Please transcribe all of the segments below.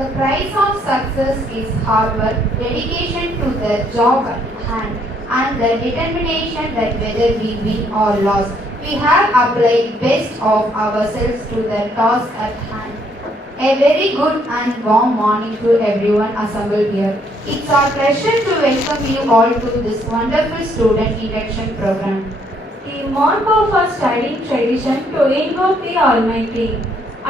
The price of success is hard work, dedication to the job at hand, and the determination that whether we win or lose, we have applied best of ourselves to the task at hand. A very good and warm morning to everyone assembled here. It's our pleasure to welcome you all to this wonderful student induction program. The mark of our studying tradition to invoke the Almighty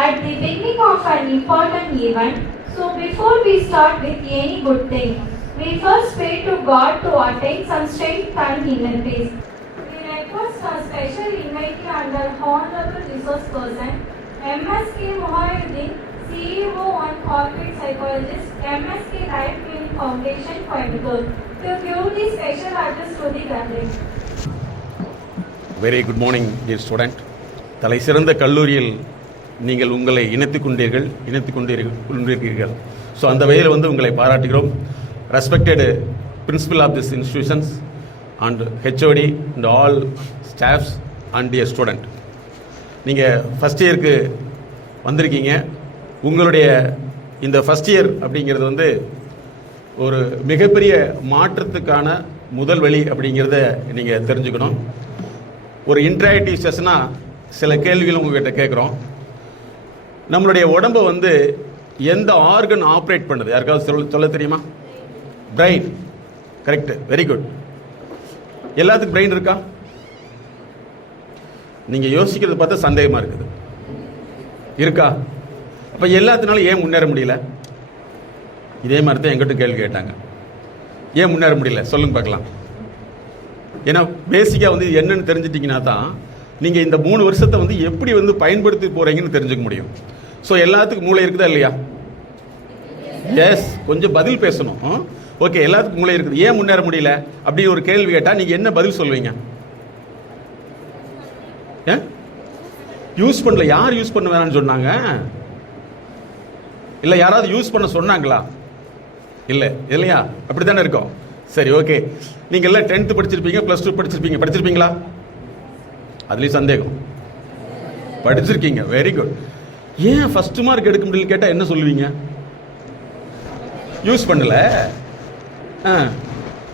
at the beginning of an important event. So before we start with any good thing, we first pray to God to attain some strength and inner peace. We request our special invitee and our honorable resource person, MSK Mohayyuddin, CEO and Corporate Psychologist, MSK Life Training Foundation, Coimbatore, to give the special address to the gathering. Very good morning dear student. தலை சிறந்த கல்லூரியில் நீங்கள் உங்களை இணைத்துக் கொண்டிருக்கிறீர்கள். So அந்த வகையில் உங்களை பாராட்டுகிறோம். Respected principal of this institutions and HOD and all staffs and dear student, நீங்கள் ஃபஸ்ட் இயருக்கு வந்திருக்கீங்க. உங்களுடைய இந்த ஃபஸ்ட் இயர் அப்படிங்கிறது ஒரு மிகப்பெரிய மாற்றத்துக்கான முதல் வழி அப்படிங்கிறத நீங்கள் தெரிஞ்சுக்கணும். ஒரு இன்டராக்டிவ் செஷனாக சில கேள்விகள் உங்ககிட்ட கேட்குறோம். நம்மளுடைய உடம்பை எந்த ஆர்கன் ஆப்ரேட் பண்ணுது? யாருக்காவது சொல்ல தெரியுமா? பிரெயின். Correct, very good. எல்லாத்துக்கும் பிரெயின் இருக்கா? நீங்கள் யோசிக்கிறது பார்த்தா சந்தேகமாக இருக்குது. இருக்கா? அப்போ எல்லாத்தினாலும் ஏன் முன்னேற முடியல? இதே மாதிரி தான் எங்கிட்ட கேள்வி கேட்டாங்க. ஏன் முன்னேற முடியல சொல்லுங்க பார்க்கலாம். ஏன்னா பேசிக்காக என்னன்னு தெரிஞ்சிட்டிங்கன்னா தான் நீங்கள் இந்த 3 வருஷத்தை எப்படி பயன்படுத்தி போகிறீங்கன்னு தெரிஞ்சுக்க முடியும். ஸோ எல்லாத்துக்கும் மூளை இருக்குதா இல்லையா? எஸ், கொஞ்சம் பதில் பேசணும். ஓகே, எல்லாத்துக்கும் மூளை இருக்குது. ஏன் முன்னேற முடியல அப்படி ஒரு கேள்வி கேட்டால் நீங்கள் என்ன பதில் சொல்வீங்க? யூஸ் பண்ணல. யார் யூஸ் பண்ண வேணாம்னு சொன்னாங்க? இல்லை, யாராவது யூஸ் பண்ண சொன்னாங்களா? இல்லை இல்லையா? அப்படி தானே இருக்கும். சரி, ஓகே. நீங்கள் எல்லாம் 10th படிச்சிருப்பீங்க, +2 படிச்சிருப்பீங்களா? அதுலேயும் சந்தேகம். படிச்சிருக்கீங்க, வெரி குட். ஏன் ஃபர்ஸ்ட் மார்க் எடுக்க முடியல கேட்டால் என்ன சொல்லுவீங்க? யூஸ் பண்ணல,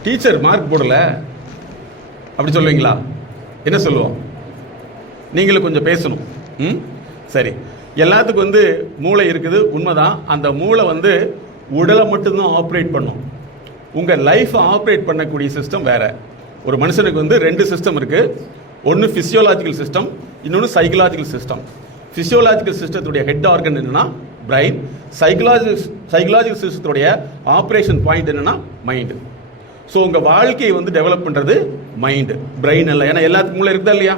டீச்சர் மார்க் போடல, அப்படி சொல்லுவீங்களா? என்ன சொல்லுவோம்? நீங்களும் கொஞ்சம் பேசணும். சரி, எல்லாத்துக்கும் மூளை இருக்குது, உண்மைதான். அந்த மூளை உடலை மட்டும்தான் ஆப்ரேட் பண்ணும். உங்கள் லைஃப்பை ஆப்ரேட் பண்ணக்கூடிய சிஸ்டம் வேறு. ஒரு மனுஷனுக்கு 2 சிஸ்டம் இருக்குது. ஒன்று ஃபிசியோலாஜிக்கல் சிஸ்டம், இன்னொன்று சைக்கலாஜிக்கல் சிஸ்டம். ஃபிசியோலாஜிக்கல் சிஸ்டத்துடைய ஹெட் ஆர்கன் என்னென்னா பிரெயின். சைக்கலாஜிக்கல் சிஸ்டத்துடைய ஆப்ரேஷன் பாயிண்ட் என்னென்னா மைண்டு. ஸோ உங்கள் வாழ்க்கையை டெவலப் பண்ணுறது மைண்டு, பிரெயின் இல்லை. ஏன்னா எல்லாத்துக்கும் மூளை இருக்குதா இல்லையா?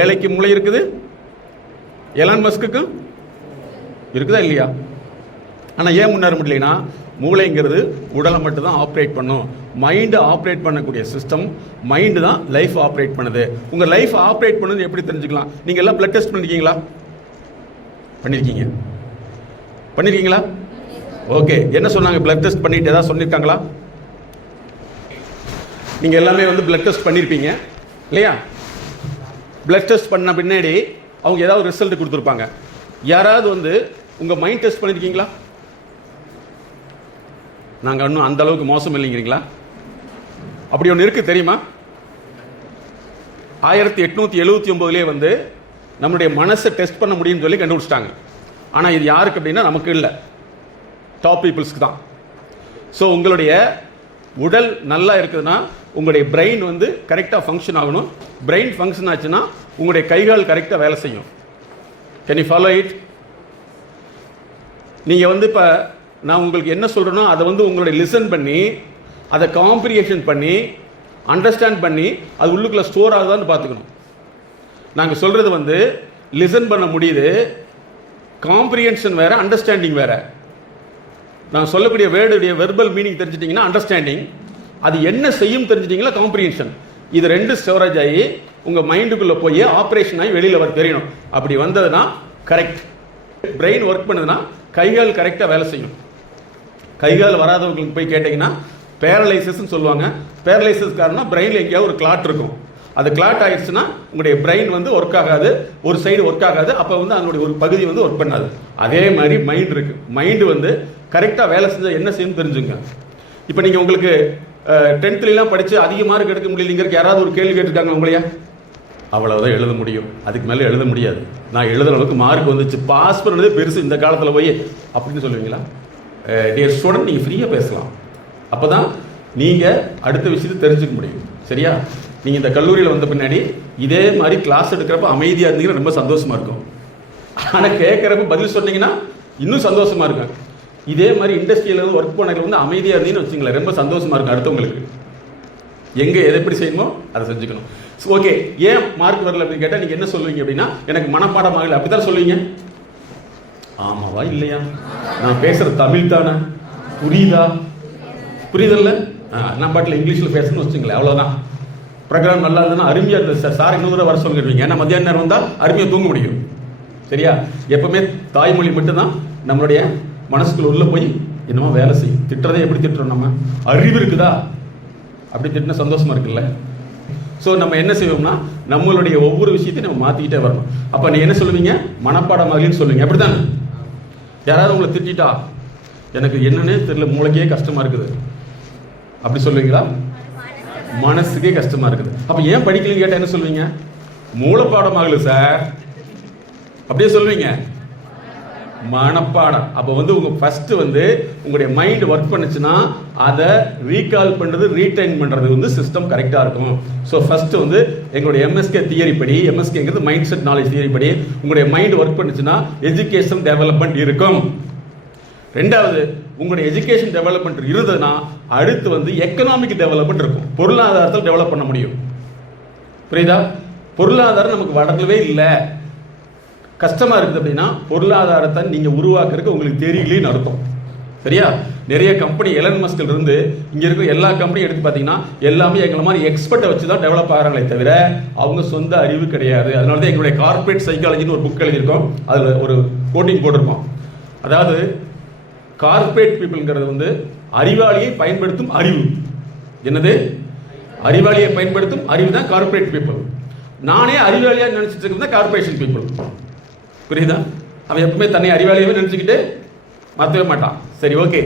ஏழைக்கு மூளை இருக்குது, எலான் மஸ்க்கு இருக்குதா இல்லையா? ஆனால் ஏன் முன்னேற முடியலைன்னா மூளைங்கிறது உடலை மட்டும் தான் ஆப்ரேட் பண்ணும். மைண்டு ஆப்ரேட் பண்ணக்கூடிய சிஸ்டம், மைண்டு தான் லைஃப் ஆப்ரேட் பண்ணுது. உங்கள் லைஃப் ஆப்ரேட் பண்ணுது எப்படி தெரிஞ்சுக்கலாம்? நீங்கள் எல்லாம் பிளட் டெஸ்ட் பண்ணிருக்கீங்களா? பண்ணிருக்கீங்களா? ஓகே, என்ன சொன்னாங்க? பிளட் டெஸ்ட் பண்ணிட்டு ஏதாவது சொல்லியிருக்காங்களா? நீங்கள் எல்லாமே பிளட் டெஸ்ட் பண்ணியிருப்பீங்க இல்லையா? பிளட் டெஸ்ட் பண்ண பின்னாடி அவங்க ஏதாவது ரிசல்ட் கொடுத்துருப்பாங்க. யாராவது உங்கள் மைண்ட் டெஸ்ட் பண்ணியிருக்கீங்களா? நாங்கள் இன்னும் அந்த அளவுக்கு மோசம் இல்லைங்கிறீங்களா? அப்படி ஒன்று இருக்குது தெரியுமா? 1879 நம்மளுடைய மனசை டெஸ்ட் பண்ண முடியும்னு சொல்லி கண்டுபிடிச்சிட்டாங்க. ஆனால் இது யாருக்கு அப்படின்னா நமக்கு இல்லை, டாப் பீப்புள்ஸ்க்கு தான். ஸோ உங்களுடைய உடல் நல்லா இருக்குதுன்னா உங்களுடைய பிரெயின் கரெக்டாக ஃபங்க்ஷன் ஆகணும். பிரெயின் ஃபங்க்ஷன் ஆச்சுன்னா உங்களுடைய கைகால் கரெக்டாக வேலை செய்யும். Can you follow it? நீங்கள் இப்போ நான் உங்களுக்கு என்ன சொல்கிறேனோ அதை உங்களுடைய லிசன் பண்ணி, அதை காம்ப்ரிஹென்ஷன் பண்ணி, அண்டர்ஸ்டாண்ட் பண்ணி, அது உள்ளுக்குள்ளே ஸ்டோர் ஆகுதான்னு பார்த்துக்கணும். நாங்கள் சொல்கிறது லிசன் பண்ண முடியுது, காம்ப்ரிஹென்ஷன் வேறு, அண்டர்ஸ்டாண்டிங் வேறு. நான் சொல்லக்கூடிய வேர்டுடைய வெர்பல் மீனிங் தெரிஞ்சிட்டிங்கன்னா அண்டர்ஸ்டாண்டிங், அது என்ன செய்யும் தெரிஞ்சிட்டிங்களா காம்ப்ரிஹென்ஷன். இது 2 ஸ்டோரேஜ் ஆகி உங்கள் மைண்டுக்குள்ளே போய் ஆப்ரேஷன் ஆகி வெளியில் வர தெரியணும். அப்படி வந்ததுன்னா கரெக்ட். பிரெயின் ஒர்க் பண்ணுதுன்னா கைகால் கரெக்டாக வேலை செய்யும். கைகால் வராதவங்களுக்கு போய் கேட்டிங்கன்னா பேரலைசிஸ்ன்னு சொல்லுவாங்க. பேரலைசிஸ் காரணம் பிரெயினில் எங்கேயாவது ஒரு கிளாட் இருக்கும். அது கிளாட் ஆயிடுச்சுன்னா உங்களுடைய பிரெயின் வந்து ஒர்க் ஆகாது, ஒரு சைடு ஒர்க் ஆகாது, அப்போ வந்து அதனுடைய ஒரு பகுதி வந்து ஒர்க் பண்ணாது. அதே மாதிரி மைண்ட் இருக்கு. மைண்டு வந்து கரெக்டாக வேலை செஞ்சால் என்ன செய்யணும்னு தெரிஞ்சுங்க. இப்போ நீங்கள் உங்களுக்கு 10th படித்து அதிக மார்க் எடுக்க முடியலைங்கிறதுக்கு யாராவது ஒரு கேள்வி கேட்டிருக்காங்க உங்களையா? அவ்வளவுதான் எழுத முடியும், அதுக்கு மேலே எழுத முடியாது. நான் எழுதுற அளவுக்கு மார்க் வந்துச்சு, பாஸ் பண்ணதே பெருசு இந்த காலத்தில் போய் அப்படின்னு சொல்லுவீங்களா? டியர் ஸ்டூடெண்ட், நீங்கள் ஃப்ரீயாக பேசலாம். அப்போ தான் நீங்கள் அடுத்த விஷயத்தை தெரிஞ்சுக்க முடியும். சரியா? நீங்கள் இந்த கல்லூரியில் வந்த பின்னாடி இதே மாதிரி கிளாஸ் எடுக்கிறப்ப அமைதியாக இருந்தீங்கன்னா ரொம்ப சந்தோஷமாக இருக்கும். ஆனால் கேட்குறப்ப பதில் சொன்னீங்கன்னா இன்னும் சந்தோஷமாக இருக்கும். இதே மாதிரி இண்டஸ்ட்ரியில் வந்து ஒர்க் பண்ணதில் வந்து அமைதியாக இருந்தீங்கன்னு வச்சுங்களேன், ரொம்ப சந்தோஷமாக இருக்கும். அடுத்தவங்களுக்கு எங்கே எதை எப்படி செய்யணுமோ அதை செஞ்சுக்கணும். ஓகே, ஏன் மார்க் வரல அப்படின்னு கேட்டால் நீங்கள் என்ன சொல்லுவீங்க அப்படின்னா, எனக்கு மனப்பாடம் ஆகலை அப்படி தான் சொல்லுவீங்க. ஆமாவா இல்லையா? நான் பேசுகிற தமிழ் தானே, புரியுதா? புரியுதில்ல? நான் பாட்டில் இங்கிலீஷில் பேசணும்னு வச்சுங்களேன், அவ்வளோதான். ப்ரோக்ராம் நல்லா இருந்ததுன்னா அருமையாக இருந்தது சார், சார் இன்னொரு வர சொல்லிடுவீங்க. ஏன்னா மத்தியான நேரம் வந்தால் அருமையாக தூங்க முடியும். சரியா? எப்பவுமே தாய்மொழி மட்டும்தான் நம்மளுடைய மனசுக்குள்ள உள்ள போய் என்னமோ வேலை செய்யும். திட்டுறதே எப்படி திட்டுறோம்? நம்ம அறிவு இருக்குதா அப்படி திட்டின சந்தோஷமா இருக்குல்ல. ஸோ நம்ம என்ன செய்வோம்னா நம்மளுடைய ஒவ்வொரு விஷயத்தையும் நம்ம மாற்றிக்கிட்டே வரணும். அப்போ நீ என்ன சொல்லுவீங்க? மனப்பாடமாகலின்னு சொல்லுவீங்க. அப்படி தானே? யாராவது உங்களை திட்டா எனக்கு என்னன்னே தெரியல, மூளைக்கே கஷ்டமாக இருக்குது அப்படி சொல்லுவீங்களா? மனசுக்கே கஷ்டமாக இருக்குது. அப்போ ஏன் படிக்கலன்னு கேட்டால் என்ன சொல்லுவீங்க? மூளைப்பாடமாகல சார் அப்படியே சொல்லுவீங்க. மனப்பாடம். அப்போ வந்து உங்க ஃபர்ஸ்ட் வந்து உங்களுடைய மைண்ட் ஒர்க் பண்ணுச்சுன்னா அதை ரீகால் பண்றது, ரீடைன் பண்றது வந்து சிஸ்டம் கரெக்டா இருக்கும். ஸோ ஃபர்ஸ்ட் வந்து எங்களுடைய எம்எஸ்கே தியரி படி, எம்எஸ்கேங்கிறது மைண்ட் செட் நாலேஜ் தியரி படி உங்களுடைய மைண்ட் ஒர்க் பண்ணுச்சுன்னா எஜுகேஷன் டெவலப்மெண்ட் இருக்கும். ரெண்டாவது, உங்களுடைய எஜுகேஷன் டெவலப்மெண்ட் இருந்ததுன்னா அடுத்து வந்து எக்கனாமிக் டெவலப்மெண்ட் இருக்கும். பொருளாதாரத்தில் டெவலப் பண்ண முடியும். புரியுதா? பொருளாதாரம் நமக்கு வளரவே இல்லை, கஷ்டமா இருக்குது அப்படின்னா பொருளாதாரத்தை நீங்க உருவாக்குறதுக்கு உங்களுக்கு தெரியலன்னு அர்த்தம். சரியா? நிறைய கம்பெனி எலன் மஸ்கில் இருந்து இங்க இருக்கிற எல்லா கம்பெனியும் எடுத்து பார்த்தீங்கன்னா எல்லாமே எங்களை மாதிரி எக்ஸ்பர்ட்டை வச்சு தான் டெவலப் ஆகிறாங்களே தவிர அவங்க சொந்த அறிவு கிடையாது. அதனால தான் எங்களுடைய கார்பரேட் சைக்காலஜின்னு ஒரு புக் எழுதியிருக்கோம், அதில் ஒரு கோட்டிங் போட்டிருக்கோம். அதாவது கார்பரேட் பீப்புள்ங்கிறது வந்து அறிவாளியை பயன்படுத்தும் அறிவு. என்னது? அறிவாளியை பயன்படுத்தும் அறிவு தான் கார்பரேட் பீப்புள். நானே அறிவாளியா நினைச்சிட்டு இருக்கிறது கார்பரேஷன் பீப்புள். புரியுதா? அவன் எப்பவுமே தன்னை அறிவாளியாவே நினைச்சுக்கிட்டு மாற்றவே மாட்டான். சரி, okay.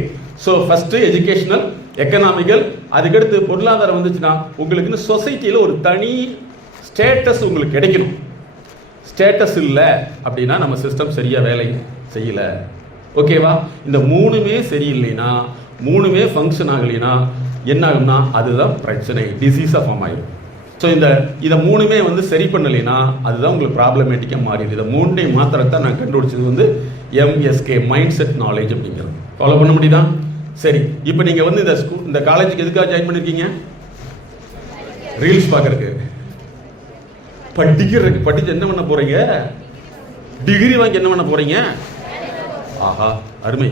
So first educational, economical, அதுக்கடுத்து பொருளாதாரம் வந்துச்சுன்னா உங்களுக்குன்னு சொசைட்டியில் ஒரு தனி ஸ்டேட்டஸ் உங்களுக்கு கிடைக்கணும். ஸ்டேட்டஸ் இல்லை அப்படின்னா நம்ம சிஸ்டம் சரியா வேலை செய்யல. ஓகேவா? இந்த மூணுமே சரியில்லைன்னா, மூணுமே ஃபங்க்ஷன் ஆகலைன்னா என்ன ஆகும்னா அதுதான் பிரச்சனை, டிசீஸாக ஃபார்ம் ஆகிடும். ஸோ இதை மூணுமே வந்து சரி பண்ணலைன்னா அதுதான் உங்களுக்கு ப்ராப்ளமேட்டிக்காக மாறிடுது. இதை மூணையும் மாத்திரத்தான் நான் கண்டுபிடிச்சது வந்து எம்எஸ்கே, மைண்ட் செட் நாலேஜ் அப்படிங்கிறது. ஃபாலோ பண்ண முடியுதா? சரி, இப்போ நீங்கள் வந்து இந்த காலேஜுக்கு எதுக்காக ஜாயின் பண்ணியிருக்கீங்க? ரீல்ஸ் பார்க்கறதுக்கு, படிக்கிறதுக்கு. படிச்சு என்ன பண்ண போறீங்க? டிகிரி வாங்கி என்ன பண்ண போறீங்க? ஆஹா, அருமை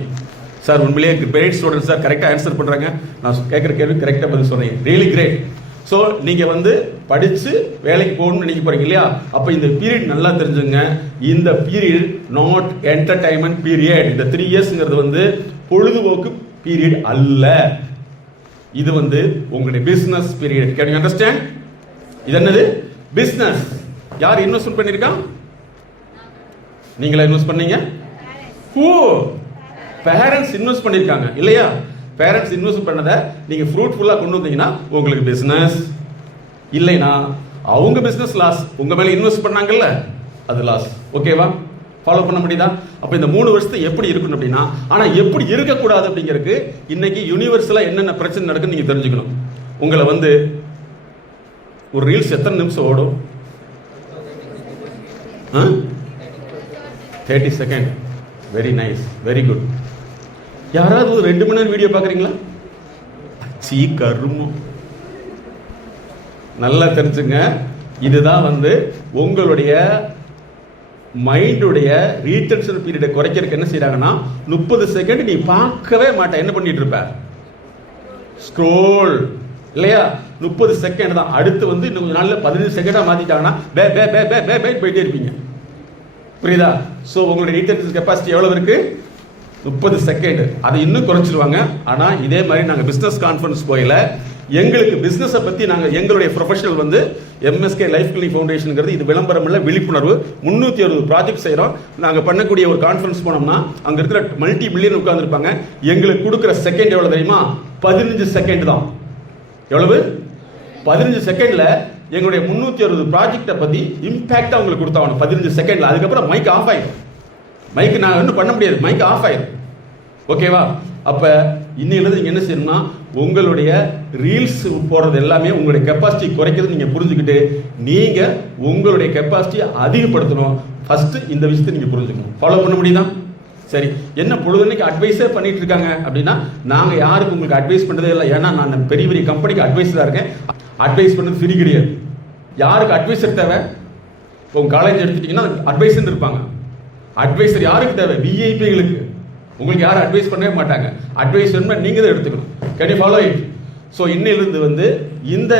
சார். உண்மையிலேயே கிரேட் ஸ்டூடெண்ட் சார், கரெக்டாக ஆன்சர் பண்ணுறாங்க. நான் கேட்குற கேள்வி கரெக்டாக பதில் சொல்கிறேன். Really great. ஸோ நீங்கள் வந்து படித்து வேலைக்கு போகணும்னு நினைக்க போகிறீங்க இல்லையா? அப்போ இந்த பீரியட் நல்லா தெரிஞ்சுங்க. இந்த பீரியட் நாட் என்டர்டைன்மெண்ட் பீரியட். இந்த 3 இயர்ஸ்ங்கிறது வந்து பொழுதுபோக்கு பீரியட் அல்ல, இது வந்து உங்களுடைய business period. Can you understand? இது என்னது? பிஸ்னஸ். யார் இன்வெஸ்ட்மெண்ட் பண்ணியிருக்கா? நீங்களா இன்வெஸ்ட் பண்ணீங்க? ஹூ? பேரண்ட்ஸ் இன்வெஸ்ட் பண்ணியிருக்காங்க இல்லையா? பேரண்ட்ஸ் இன்வெஸ்ட் பண்ணதை நீங்கள் ஃப்ரூட்ஃபுல்லாக கொண்டு வந்தீங்கன்னா உங்களுக்கு பிஸ்னஸ். இல்லைனா அவங்க பிஸ்னஸ் லாஸ். உங்கள் மேலே இன்வெஸ்ட் பண்ணாங்கல்ல, அது லாஸ். ஓகேவா? ஃபாலோ பண்ண முடியுதா? அப்போ இந்த 3 வருஷத்தை எப்படி இருக்கணும் அப்படின்னா, ஆனால் எப்படி இருக்கக்கூடாது அப்படிங்கிறதுக்கு இன்னைக்கு யூனிவர்சலாக என்னென்ன பிரச்சனை நடக்குன்னு நீங்கள் தெரிஞ்சுக்கணும். உங்களை வந்து ஒரு ரீல்ஸ் எத்தனை நிமிஷம் ஓடும்? 30 second. Very nice, very good. யாராவது ஒரு 2 மணி நேரம் வீடியோ பார்க்குறீங்களா? சீ கருமம். நல்லா தெரிஞ்சுங்க, இதுதான் வந்து உங்களுடைய மைண்டுடைய ரீடென்ஷன் பீரியடை குறைக்கிறதுக்கு என்ன செய்யறாங்கன்னா 30 செகண்ட் நீ பார்க்கவே மாட்டேன். என்ன பண்ணிட்டு இருப்ப? ஸ்க்ரோல் இல்லையா? 30 செகண்ட் தான். அடுத்து வந்து இன்னும் கொஞ்ச நாள்ல 15 செகண்டா மாத்திட்டாங்கன்னா பே பே பே பே பே பே போயிட்டே இருப்பீங்க. புரியுதா? ஸோ உங்களுடைய ரீடென்ஷன் கெப்பாசிட்டி எவ்வளவு இருக்கு? 30 செகண்ட். அதை இன்னும் குறைச்சிருவாங்க. ஆனால் இதே மாதிரி நாங்கள் பிஸ்னஸ் கான்ஃபரன்ஸ் போயில எங்களுக்கு பிஸ்னஸை பற்றி நாங்கள் எங்களுடைய ப்ரொஃபஷனல் வந்து எம்எஸ்கே லைஃப் கிளினிக் ஃபவுண்டேஷனுங்கிறது இது விளம்பரம் இல்லை, விழிப்புணர்வு. 360 ப்ராஜெக்ட் செய்கிறோம். நாங்கள் பண்ணக்கூடிய ஒரு கான்ஃபரன்ஸ் போனோம்னா அங்கே இருக்கிற மல்டி மில்லியன் உட்காந்துருப்பாங்க. எங்களுக்கு கொடுக்குற செகண்ட் எவ்வளோ தெரியுமா? 15 செகண்ட் தான். எவ்வளவு? 15 செகண்டில் எங்களுடைய 360 ப்ராஜெக்டை பற்றி இம்பேக்டாக உங்களுக்கு கொடுத்தாங்க 15 செகண்டில். அதுக்கப்புறம் மைக் ஆஃப் ஆயிடும். மைக்கு நான் ஒன்றும் பண்ண முடியாது, மைக் ஆஃப் ஆயிடும். ஓகேவா? அப்போ இன்னிலிருந்து நீங்கள் என்ன செய்யணும்னா உங்களுடைய ரீல்ஸ் போடுறது எல்லாமே உங்களுடைய கெப்பாசிட்டி குறைக்கிறது நீங்கள் புரிஞ்சுக்கிட்டு நீங்கள் உங்களுடைய கெப்பாசிட்டியை அதிகப்படுத்தணும். ஃபஸ்ட்டு இந்த விஷயத்தை நீங்கள் புரிஞ்சுக்கணும். ஃபாலோ பண்ண முடியுதா? சரி. என்ன பொழுதுனைக்கு அட்வைஸே பண்ணிட்டு இருக்காங்க அப்படின்னா நாங்கள் யாருக்கு உங்களுக்கு அட்வைஸ் பண்ணுறதே இல்லை. ஏன்னா நான் பெரிய பெரிய கம்பெனிக்கு அட்வைஸராக இருக்கேன். அட்வைஸ் பண்ணுறது ஃப்ரீ கிடையாது. யாருக்கு அட்வைஸர் தேவை? உங்கள் காலேஜ் எடுத்துட்டிங்கன்னா அட்வைஸர் இருப்பாங்க. அட்வைஸர் யாருக்கு தேவை? விஐபிகளுக்கு. உங்களுக்கு யாரும் அட்வைஸ் பண்ணவே மாட்டாங்க. அட்வைஸ் வேணும்னா நீங்கள் தான் எடுத்துக்கணும். Can you follow it? So இன்னிலிருந்து வந்து இந்த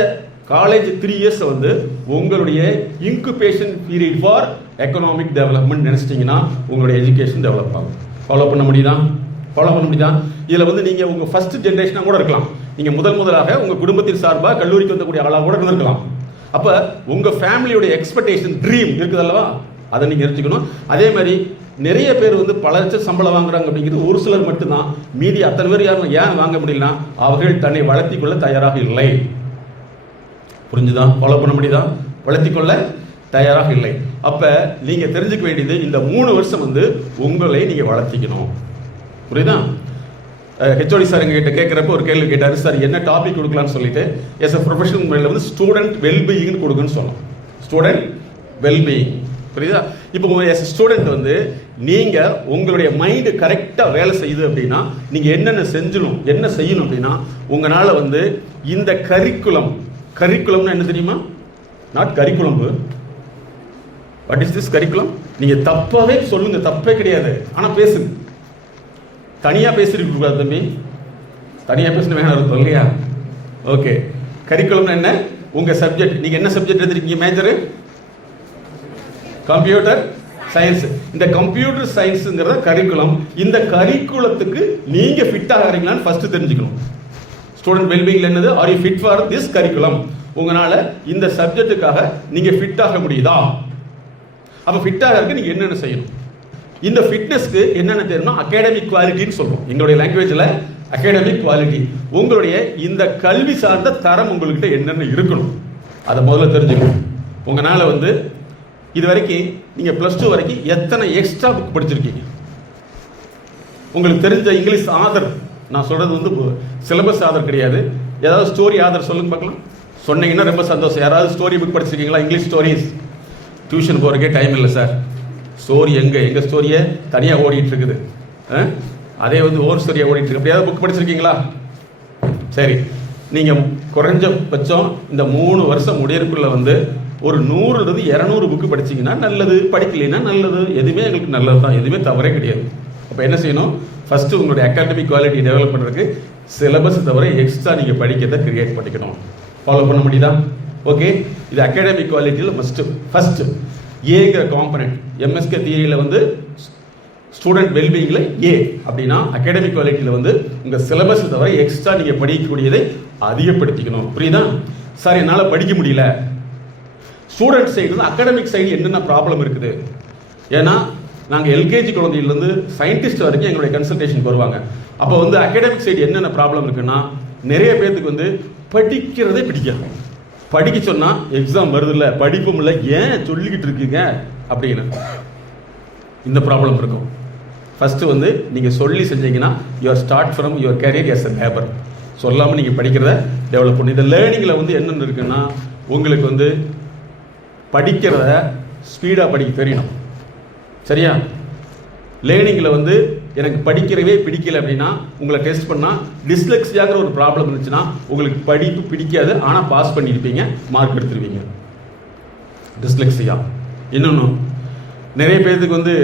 காலேஜ் 3 இயர்ஸ் வந்து உங்களுடைய incubation period for economic development நினைச்சிட்டிங்கன்னா உங்களுடைய எஜுகேஷன் டெவலப் ஆகும். ஃபாலோ பண்ண முடியுதா? ஃபாலோ பண்ண முடியுதா? இதில் வந்து நீங்கள் உங்கள் ஃபர்ஸ்ட் ஜென்ரேஷனாக கூட இருக்கலாம். நீங்கள் முதலாக உங்கள் குடும்பத்தின் சார்பாக கல்லூரிக்கு வந்தக்கூடிய ஆளாக கூட இருந்திருக்கலாம். அப்போ உங்கள் ஃபேமிலியோட எக்ஸ்பெக்டேஷன் ட்ரீம் இருக்குது அல்லவா, அதை நீங்கள் தெரிஞ்சுக்கணும். அதே மாதிரி நிறைய பேர் வந்து பல லட்சம் சம்பளம் வாங்குறாங்க அப்படிங்கிறது ஒரு சிலர் மட்டும்தான். மீதி அத்தனை பேர் யாரும் ஏன் வாங்க முடியலனா அவர்கள் தன்னை வளர்த்தி கொள்ள தயாராக இல்லை. புரிஞ்சுதான்? ஃபாலோ பண்ண முடியுதா? வளர்த்தி கொள்ள தயாராக இல்லை. அப்போ நீங்கள் தெரிஞ்சுக்க வேண்டியது இந்த 3 வருஷம் வந்து உங்களை நீங்கள் வளர்த்திக்கணும். புரியுதா? ஹெச்ஓடி சார் எங்ககிட்ட கேட்குறப்ப ஒரு கேள்வி கேட்டார். சார் என்ன டாபிக் கொடுக்கலான்னு சொல்லிட்டு எஸ் அ ப்ரொஃபஷனல் முறையில் வந்து ஸ்டூடெண்ட் வெல்பீயிங்னு கொடுக்குன்னு சொன்னோம். Student wellbeing. புரியுதா? இப்போ எஸ் ஸ்டூடெண்ட் வந்து நீங்கள் உங்களுடைய மைண்டு கரெக்டாக வேலை செய்யுது அப்படின்னா நீங்கள் என்னென்ன என்ன செய்யணும் அப்படின்னா உங்களால் வந்து இந்த கரிக்குலம்னா என்ன தெரியுமா? Not curriculum. What is this curriculum? நீங்கள் தப்பாகவே சொல்லுங்க, தப்பே கிடையாது. ஆனால் பேசுங்க. தனியாக பேசிட்டு கூடாது தம்பி. தனியாக பேசணும் வேணாம் இருக்கும் இல்லையா? ஓகே. கரிக்குலம்னா என்ன? உங்கள் சப்ஜெக்ட். நீங்கள் என்ன சப்ஜெக்ட் எடுத்துருக்கீங்க? Major computer science. இந்த கம்ப்யூட்டர் சயின்ஸுங்கிறத கரிக்குலம். இந்த கரிக்குலத்துக்கு நீங்கள் ஃபிட் ஆகிறீங்களான்னு ஃபர்ஸ்ட் தெரிஞ்சுக்கணும். ஸ்டூடெண்ட் வெல்பீயிங்ல என்னது? Are you fit for this curriculum? உங்களால் இந்த சப்ஜெக்டுக்காக நீங்கள் ஃபிட் ஆக முடியுதா? அப்போ ஃபிட் ஆகிறதுக்கு நீங்கள் என்னென்ன செய்யணும்? இந்த ஃபிட்னஸ்க்கு என்னென்ன தெரியுமா? அகாடமிக் குவாலிட்டின்னு சொல்றோம் எங்களுடைய லாங்குவேஜில். அகாடமிக் குவாலிட்டி உங்களுடைய இந்த கல்வி சார்ந்த தரம் உங்கள்கிட்ட என்னென்ன இருக்கணும் அதை முதல்ல தெரிஞ்சுக்கணும். உங்களால் வந்து இது வரைக்கும் நீங்கள் +2 வரைக்கும் எத்தனை எக்ஸ்ட்ரா புக் படிச்சிருக்கீங்க? உங்களுக்கு தெரிஞ்ச இங்கிலீஷ் ஆதர், நான் சொல்கிறது வந்து சிலபஸ் ஆதர் கிடையாது, ஏதாவது ஸ்டோரி ஆதர் சொல்லுங்க பார்க்கலாம். சொன்னீங்கன்னா ரொம்ப சந்தோஷம். யாராவது ஸ்டோரி புக் படிச்சிருக்கீங்களா? English stories. டியூஷன் போகிறக்கே டைம் இல்லை சார். ஸ்டோரி எங்கள் ஸ்டோரியை தனியாக ஓடிட்டு இருக்குது. அதே வந்து ஓர் ஸ்டோரியாக ஓடிட்டு இருக்கு. அப்படியாவது புக் படிச்சிருக்கீங்களா? சரி. நீங்கள் குறைஞ்சபட்சம் இந்த 3 வருஷம் முடியறதுக்குள்ள வந்து ஒரு 100-200 புக்கு படிச்சிங்கன்னா நல்லது. படிக்கலைன்னா நல்லது. எதுவுமே எங்களுக்கு நல்லது தான். எதுவுமே தவறே கிடையாது. அப்போ என்ன செய்யணும்? ஃபஸ்ட்டு உங்களுடைய அகாடமிக் குவாலிட்டி டெவலப் பண்ணுறதுக்கு சிலபஸ் தவிர எக்ஸ்ட்ரா நீங்கள் படிக்கிறத கிரியேட் பண்ணிக்கணும். ஃபாலோ பண்ண முடியுதா? ஓகே. இது அகாடமிக் குவாலிட்டியில் ஃபஸ்ட்டு ஏங்கிற காம்பனன்ட். எம்எஸ்கே தியரியில் வந்து ஸ்டூடெண்ட் வெல்பீயிங்கில் ஏ அப்படின்னா அகாடமிக் குவாலிட்டியில் வந்து உங்கள் சிலபஸ் தவிர எக்ஸ்ட்ரா நீங்கள் படிக்கக்கூடியதை அதிகப்படுத்திக்கணும். புரியுதா? சார் என்னால் படிக்க முடியல. ஸ்டூடெண்ட் சைடு அகாடமிக் சைடு என்னென்ன ப்ராப்ளம் இருக்குது? ஏன்னா நாங்கள் எல்கேஜி குழந்தையிலேருந்து சயின்டிஸ்ட் வரைக்கும் எங்களுடைய கன்சல்டேஷனுக்கு வருவாங்க. அப்போ வந்து அகாடமிக் சைடு என்னென்ன ப்ராப்ளம் இருக்குன்னா நிறைய பேர்த்துக்கு வந்து படிக்கிறதே பிடிக்காது. படிக்க சொன்னால் எக்ஸாம் வருதில்ல, படிப்பும் இல்லை, ஏன் சொல்லிக்கிட்டு இருக்கீங்க அப்படின்னு இந்த ப்ராப்ளம் இருக்கும். ஃபஸ்ட்டு வந்து நீங்கள் சொல்லி செஞ்சீங்கன்னா your start from your career as a labour. சொல்லாமல் நீங்கள் படிக்கிறத டெவலப் பண்ணி இந்த லேர்னிங்கில் வந்து என்னென்ன இருக்குன்னா உங்களுக்கு வந்து படிக்கிறத ஸ்பீடாக படிக்க தெரியணும். சரியா? லேர்னிங்கில் வந்து எனக்கு படிக்கிறவே பிடிக்கல அப்படின்னா உங்களை டெஸ்ட் பண்ணால் டிஸ்லெக்ஸியாங்கிற ஒரு ப்ராப்ளம் இருந்துச்சுன்னா உங்களுக்கு படிப்பு பிடிக்காது, ஆனால் பாஸ் பண்ணியிருப்பீங்க, மார்க் எடுத்துருவீங்க. டிஸ்லெக்ஸியா. இன்னொன்று நிறைய பேர்த்துக்கு வந்து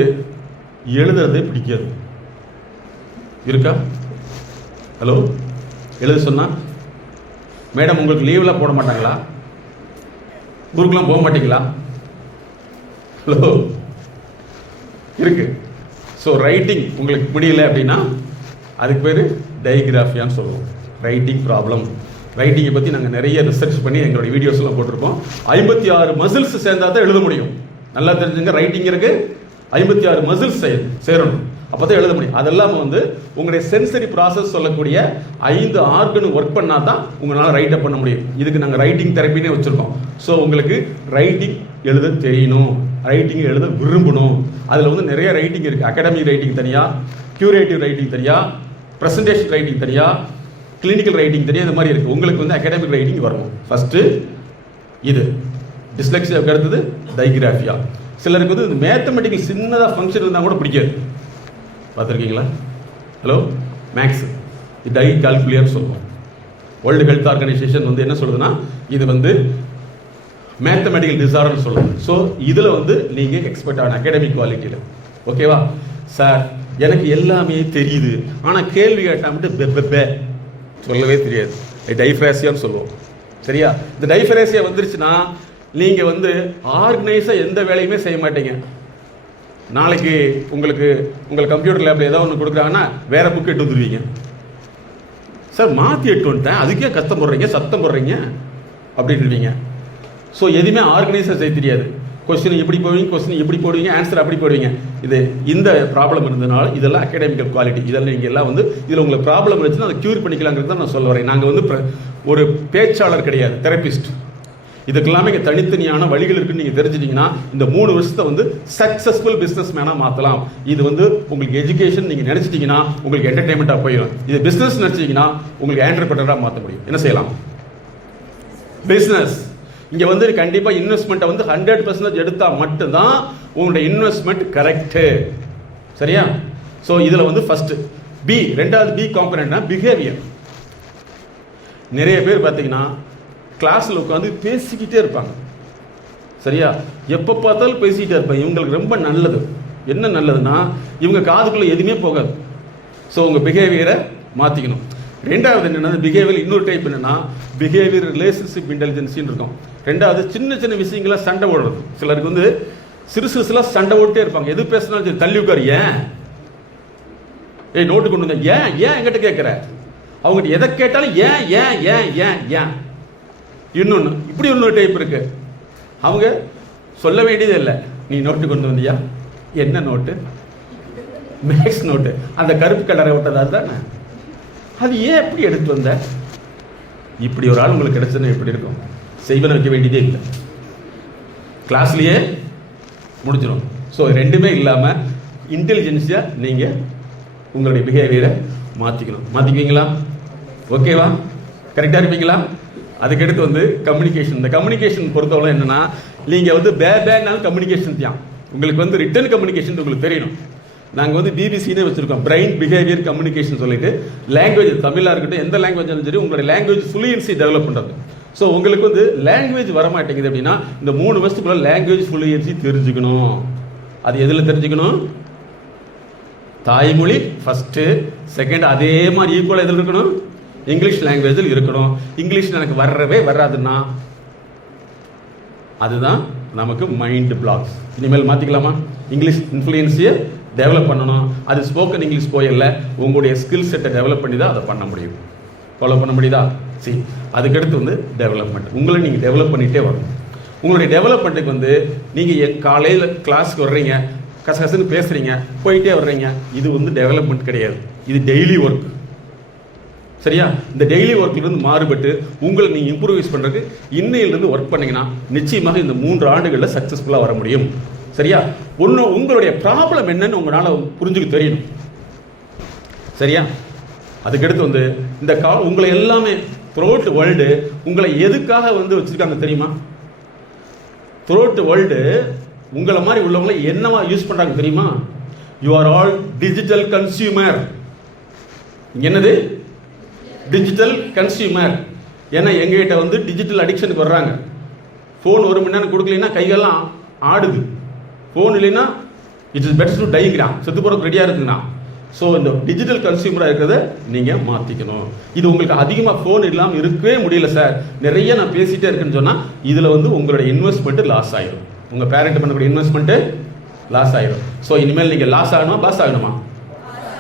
எழுதுறதே பிடிக்காது. இருக்கா? ஹலோ, எழுத சொன்னால் மேடம் உங்களுக்கு லீவெலாம் போட மாட்டாங்களா? ஊருக்குலாம் போக மாட்டீங்களா? ஹலோ, இருக்கு. ஸோ ரைட்டிங் உங்களுக்கு முடியல அப்படின்னா அதுக்கு பேர் டைகிராஃபியான்னு சொல்லுவோம். Writing problem. ரைட்டிங்கை பற்றி நாங்கள் நிறைய ரிசர்ச் பண்ணி எங்களுடைய வீடியோஸ்லாம் போட்டிருக்கோம். 56 மசில்ஸ் சேர்ந்தா தான் எழுத முடியும். நல்லா தெரிஞ்சுங்க, ரைட்டிங் இருக்கு 56 மசில்ஸ் சேரணும், அப்போ தான் எழுத முடியும். அதெல்லாம் வந்து உங்களுடைய சென்சரி ப்ராசஸ் சொல்லக்கூடிய 5 ஆர்கன் ஒர்க் பண்ணால் தான் உங்களால் ரைட்டப் பண்ண முடியும். இதுக்கு நாங்கள் ரைட்டிங் தெரப்பினே வச்சுருக்கோம். ஸோ உங்களுக்கு ரைட்டிங் எழுத தெரியணும், ரைட்டிங் எழுத விரும்பணும். அதில் வந்து நிறைய ரைட்டிங் இருக்குது. அகாடமிக் ரைட்டிங் தனியாக, கியூரேட்டிவ் ரைட்டிங் தனியாக, ப்ரெசன்டேஷன் ரைட்டிங் தனியாக, கிளினிக்கல் ரைட்டிங் தனியாக, இந்த மாதிரி இருக்குது. உங்களுக்கு வந்து அகாடமிக் ரைட்டிங் வரணும். ஃபஸ்ட்டு இது டிஸ்லெக்ஸியாவுக்கு அடுத்தது டைகிராஃபியா. சிலருக்கு வந்து மேத்தமெட்டிக்கல் சின்னதாக ஃபங்க்ஷன் இருந்தால் கூட பிடிக்காது. பார்த்துருக்கீங்களா? ஹலோ, மேக்ஸ் டை கால்குலியர் சொல்லுவோம். வேர்ல்டு ஹெல்த் ஆர்கனைசேஷன் வந்து என்ன சொல்லுதுன்னா, இது வந்து மேத்தமெட்டிக்கல் டிசார்டர் சொல்லுது. ஸோ இதில் வந்து நீங்கள் எக்ஸ்பர்ட் ஆன அகாடமிக் குவாலிட்டியில். ஓகேவா சார்? எனக்கு எல்லாமே தெரியுது, ஆனால் கேள்வி கேட்டால் மட்டும் சொல்லவே தெரியாது. டைஃப்ரேசியான்னு சொல்லுவோம். சரியா? இந்த டைஃப்ரேசியா வந்துருச்சுன்னா நீங்கள் வந்து ஆர்கனைஸாக எந்த வேலையுமே செய்ய மாட்டீங்க. நாளைக்கு உங்கள் கம்ப்யூட்டர் லேபில் ஏதாவது ஒன்று கொடுக்குறாங்கன்னா வேற புக் எட்டு வந்துடுவீங்க. சார் மாற்றி எட்டு வந்துட்டேன், அதுக்கே கஷ்டம் போடுறீங்க, சத்தம் போடுறீங்க அப்படின்னுவீங்க. ஸோ எதுவுமே ஆர்கனைஸாக செய்ய தெரியாது. கொஸ்டின் இப்படி போடுவீங்க, கொஸ்டின் இப்படி போடுவீங்க, ஆன்சர் அப்படி போடுவீங்க. இந்த ப்ராப்ளம் இருந்ததுனால இதெல்லாம் அகாடமிக்கல் குவாலிட்டி. இதெல்லாம் நீங்கள் எல்லாம் வந்து இதில் உங்களுக்கு ப்ராப்ளம் இருந்துச்சுன்னா அதை க்யூர் பண்ணிக்கலாங்கிறது தான் நான் சொல்ல வரேன். நாங்கள் வந்து ஒரு பேச்சாளர் கிடையாது, தெரபிஸ்ட். இதுக்கெல்லாமே இங்கே தனித்தனியான வழிகள் இருக்குன்னு நீங்கள் தெரிஞ்சிட்டிங்கன்னா இந்த 3 வருஷத்தை வந்து சக்ஸஸ்ஃபுல் பிஸ்னஸ் மேனாக மாற்றலாம். இது வந்து உங்களுக்கு எஜுகேஷன் நீங்கள் நினச்சிட்டிங்கன்னா உங்களுக்கு என்டர்டைன்மெண்ட்டாக போயிடும். இது பிஸ்னஸ் நினச்சிட்டிங்கன்னா உங்களுக்கு ஆண்டர்பிரினராக மாற்ற முடியும். என்ன செய்யலாம்? பிஸ்னஸ். இங்கே வந்து கண்டிப்பாக இன்வெஸ்ட்மெண்ட்டை வந்து 100% எடுத்தால் மட்டும்தான் உங்களுடைய இன்வெஸ்ட்மெண்ட் கரெக்டு. சரியா? ஸோ இதில் வந்து ஃபஸ்ட்டு ரெண்டாவது பி காம்பனன்ட்னா பிஹேவியர். நிறைய பேர் பார்த்தீங்கன்னா கிளாஸில் உட்காந்து பேசிக்கிட்டே இருப்பாங்க. சரியா? எப்போ பார்த்தாலும் பேசிக்கிட்டே இருப்பாங்க. இவங்களுக்கு ரொம்ப நல்லது என்ன நல்லதுன்னா, இவங்க காதுக்குள்ளே எதுவுமே போகாது. ஸோ உங்கள் பிஹேவியரை மாற்றிக்கணும். ரெண்டாவது என்னென்னா, பிஹேவியர் இன்னொரு டைப் என்னென்னா பிஹேவியர் ரிலேஷன்ஷிப் இன்டெலிஜென்சின்னு இருக்கும். ரெண்டாவது சின்ன சின்ன விஷயங்கள சண்டை ஓடுறது. சிலருக்கு வந்து சிறுசுலாம் சண்டை ஓட்டே இருப்பாங்க. எது பேசினாலும் சரி, தள்ளி உட்காரு, ஏன் நோட்டு கொண்டு வந்த, ஏன் என்கிட்ட கேட்குற, அவங்ககிட்ட எதை கேட்டாலும் ஏன் ஏன் ஏன் ஏன் ஏன். இன்னொன்று இப்படி இன்னொரு டைப் இருக்கு. அவங்க சொல்ல வேண்டியதே இல்லை, நீ நோட்டு கொண்டு வந்தியா, என்ன நோட்டு, மேக்ஸ் நோட்டு, அந்த கருப்பு கலரை விட்டதா தானே, அது ஏன் எப்படி எடுத்து வந்த. இப்படி ஒரு ஆள் உங்களுக்கு கிடைச்சதுன்னு எப்படி இருக்கும்? செய்வன வைக்க வேண்டியதே இல்லை, கிளாஸ்லேயே முடிஞ்சிடும். ஸோ ரெண்டுமே இல்லாமல் இன்டெலிஜென்ஸியாக நீங்கள் உங்களுடைய பிஹேவியரை மாற்றிக்குவீங்களா? ஓகேவா? கரெக்டாக இருப்பீங்களா? அதுக்கடுத்து வந்து கம்யூனிகேஷன். இந்த கம்யூனிகேஷன் பொறுத்தவரை என்னென்னா, நீங்கள் வந்து பேனாலும் கம்யூனிகேஷன் தான். உங்களுக்கு வந்து ரிட்டன் கம்யூனிகேஷன் உங்களுக்கு தெரியணும். நாங்கள் வந்து பிபிசினே வச்சுருக்கோம், பிரெயின் பிஹேவியர் கம்யூனிகேஷன் சொல்லிட்டு. லாங்குவேஜ் தமிழாக இருக்கட்டும், எந்த லாங்குவேஜ் சரி, உங்களுடைய லாங்குவேஜ் ஃப்ளூயன்சி டெவலப் பண்ணுறது. ஸோ உங்களுக்கு வந்து லாங்குவேஜ் வரமாட்டேங்குது அப்படின்னா இந்த 3 வருஷத்துக்குள்ள லாங்குவேஜ் ஃப்ளூயன்சி தெரிஞ்சுக்கணும். அது எதில் தெரிஞ்சுக்கணும்? தாய்மொழி ஃபஸ்ட்டு, செகண்ட் அதே மாதிரி ஈக்குவலாக எதில் இருக்கணும்? இங்கிலீஷ் லாங்குவேஜில் இருக்கணும். இங்கிலீஷ் எனக்கு வராதுன்னா அதுதான் நமக்கு மைண்ட் பிளாக்ஸ். இனிமேல் மாற்றிக்கலாமா? இங்கிலீஷ் இன்ஃப்ளூயன்ஸியை டெவலப் பண்ணணும். அது ஸ்போக்கன் இங்கிலீஷ் போயில்ல, உங்களுடைய ஸ்கில் செட்டை டெவலப் பண்ணி தான் அதை பண்ண முடியும். ஃபாலோ பண்ண முடியுதா? சரி, அதுக்கடுத்து வந்து டெவலப்மெண்ட். உங்களை நீங்கள் டெவலப் பண்ணிகிட்டே வரணும். உங்களுடைய டெவலப்மெண்ட்டுக்கு வந்து நீங்கள் காலையில் கிளாஸுக்கு வர்றீங்க, கசகசன்னு பேசுகிறீங்க, போயிட்டே வர்றீங்க, இது வந்து டெவலப்மெண்ட் கிடையாது, இது டெய்லி ஒர்க். சரியா? இந்த டெய்லி ஒர்க்லேருந்து மாறுபட்டு உங்களை நீங்கள் இம்ப்ரூவைஸ் பண்ணுறதுக்கு இன்னையிலேருந்து ஒர்க் பண்ணிங்கன்னா நிச்சயமாக இந்த 3 ஆண்டுகளில் சக்ஸஸ்ஃபுல்லாக வர முடியும். சரியா? உங்களுடைய ப்ராப்ளம் என்னன்னு உங்களால் புரிஞ்சுக்க தெரியணும். சரியா? அதுக்கடுத்து வந்து இந்த உங்களை எல்லாமே த்ரோட் வேர்ல்டு உங்களை எதுக்காக வந்து வச்சுருக்காங்க தெரியுமா? த்ரோட் வேர்ல்டு உங்களை மாதிரி உள்ளவங்களை என்னவா யூஸ் பண்ணுறாங்க தெரியுமா? You are all digital consumer. என்னது? Digital consumer. ஏன்னா எங்ககிட்ட வந்து டிஜிட்டல் அடிக்ஷனுக்கு வர்றாங்க. ஃபோன் 1 மணி நேரம் கொடுக்கலைன்னா கையெல்லாம் ஆடுது. ஃபோன் இல்லைன்னா இட் இஸ் பெட்டர் டு டைங்கிறான், செத்து போகிறதுக்கு ரெடியாக இருக்குங்கண்ணா. ஸோ இந்த டிஜிட்டல் கன்சியூமராக இருக்கிறத நீங்கள் மாற்றிக்கணும். இது உங்களுக்கு அதிகமாக ஃபோன் இல்லாமல் இருக்கவே முடியல சார், நிறைய நான் பேசிகிட்டே இருக்குன்னு சொன்னால் இதில் வந்து உங்களுடைய இன்வெஸ்ட்மெண்ட்டு லாஸ் ஆகிடும். உங்கள் பேரண்ட் பண்ணக்கூடிய இன்வெஸ்ட்மெண்ட்டு லாஸ் ஆகிடும். ஸோ இனிமேல் நீங்கள் லாஸ் ஆகணுமா, பாஸ் ஆகணுமா,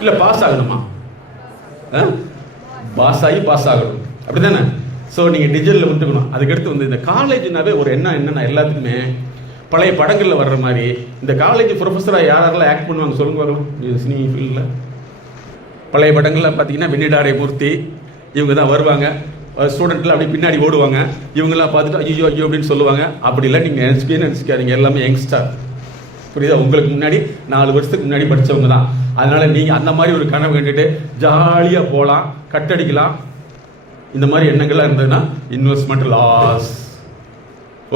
இல்லை பாஸ் ஆகணுமா? பாஸ் ஆகி பாஸ் ஆகணும், அப்படி தானே? ஸோ நீங்கள் டிஜிட்டலில் வந்துக்கணும். அதுக்கடுத்து வந்து இந்த காலேஜ்னாவே ஒரு என்னன்னா எல்லாத்துக்குமே பழைய படங்களில் வர்ற மாதிரி இந்த காலேஜ் ப்ரொஃபஸராக யாரெல்லாம் ஆக்ட் பண்ணுவாங்க சொல்லுங்க பார்க்கலாம். சினிமா ஃபீல்டில் பழைய படங்களில் பார்த்தீங்கன்னா வெண்ணிடாரை மூர்த்தி இவங்க தான் வருவாங்க. ஸ்டூடெண்ட்லாம் அப்படி பின்னாடி ஓடுவாங்க. இவங்கெல்லாம் பார்த்துட்டு ஐயோ ஐயோ அப்படின்னு சொல்லுவாங்க. அப்படிலாம் நீங்கள் நினச்சிக்காதீங்க. எல்லாமே யங்ஸ்டர், புரியுதா? உங்களுக்கு முன்னாடி 4 வருஷத்துக்கு முன்னாடி படித்தவங்க தான். அதனால் நீங்கள் அந்த மாதிரி ஒரு கனவு கண்டுட்டு ஜாலியாக போகலாம், கட்டடிக்கலாம். இந்த மாதிரி எண்ணங்கள்லாம் இருந்ததுன்னா இன்வெஸ்ட்மெண்ட் லாஸ்.